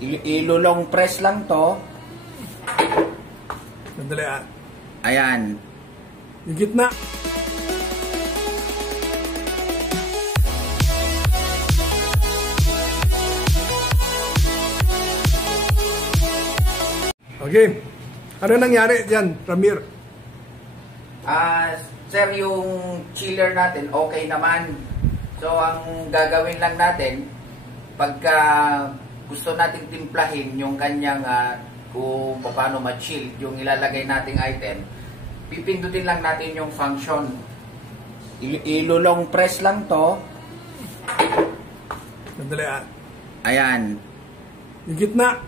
Ilulong press lang to. Sandali ah. Ayan. Yung gitna. Okay. Ano nangyari dyan, Ramir? Sir, yung chiller natin okay naman. So ang gagawin lang natin, pagka gusto nating timplahin yung kanyang kung paano ma-chill yung ilalagay nating item, pipindutin lang natin yung function. Ilulong press lang to. Sandali ah. Ayan. Yung gitna.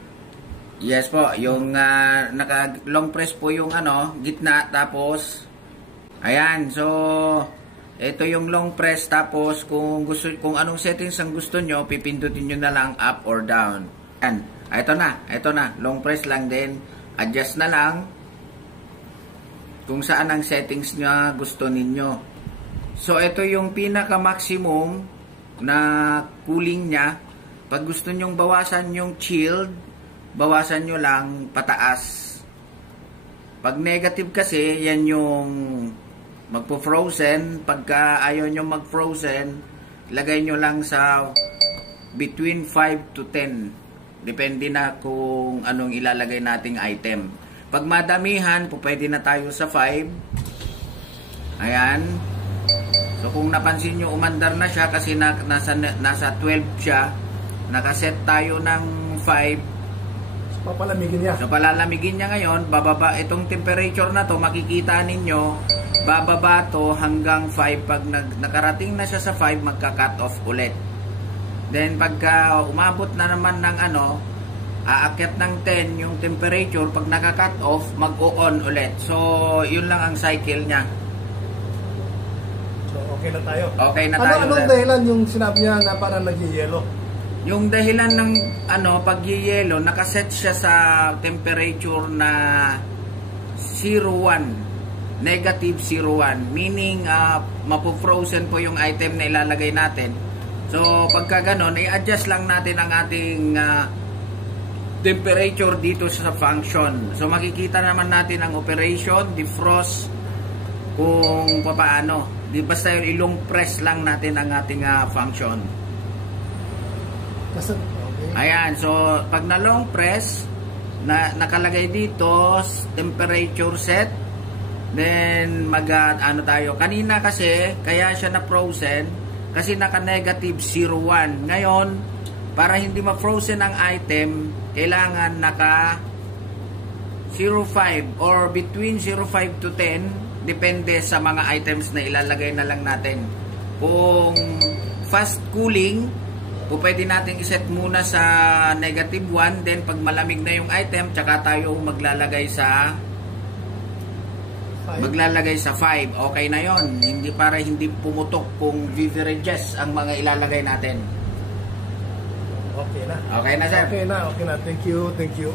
Yes po, yung naka long press po yung gitna, tapos ayan. So ito yung long press, tapos kung anong settings ang gusto nyo, pipindutin nyo na lang up or down. Ayan. Ito na, long press lang din. Adjust na lang kung saan ang settings na gusto ninyo. So ito yung pinaka maximum na cooling nya. Pag gusto nyong bawasan yung chilled, bawasan nyo lang pataas. Pag negative kasi, yan yung magpo-frozen. Pagka ayaw nyo mag-frozen, lagay nyo lang sa between 5 to 10. Depende na kung anong ilalagay nating item. Pag madamihan, pwede na tayo sa 5. Ayan. So kung napansin nyo, umandar na siya kasi nasa 12 siya. Nakaset tayo ng 5. Papalamigin niya. So palalamigin niya ngayon, bababa itong temperature na to, makikita ninyo, bababa to hanggang 5. Pag nakarating na siya sa 5, magka-cut off ulit. Then pagka umabot na naman ng aakyat ng 10 yung temperature, pag naka-cut off, mag-o-on ulit. So yun lang ang cycle niya. So okay na tayo. Okay na tayo. Anong dahilan yung sinabi niya na parang nag-yellow? Yung dahilan ng pag-yelo, nakaset siya sa temperature na 01, negative 01, meaning mapo-frozen po yung item na ilalagay natin. So pagka ganon, i-adjust lang natin ang ating temperature dito sa function. So makikita naman natin ang operation, defrost, kung paano. Di basta ilong press lang natin ang ating function. Okay. Ayan, so pag na long press, nakalagay dito temperature set, then tayo. Kanina kasi, kaya siya na frozen, kasi naka negative 01. Ngayon, para hindi ma-frozen ang item, kailangan naka 05 or between 05 to 10, depende sa mga items na ilalagay na lang natin. Kung fast cooling, pwede natin iset muna sa negative 1, then pag malamig na yung item, tsaka tayo maglalagay sa 5. Okay na yon. Hindi, para hindi pumutok kung beverages ang mga ilalagay natin. Okay na. Okay na, sir. Okay na. Thank you.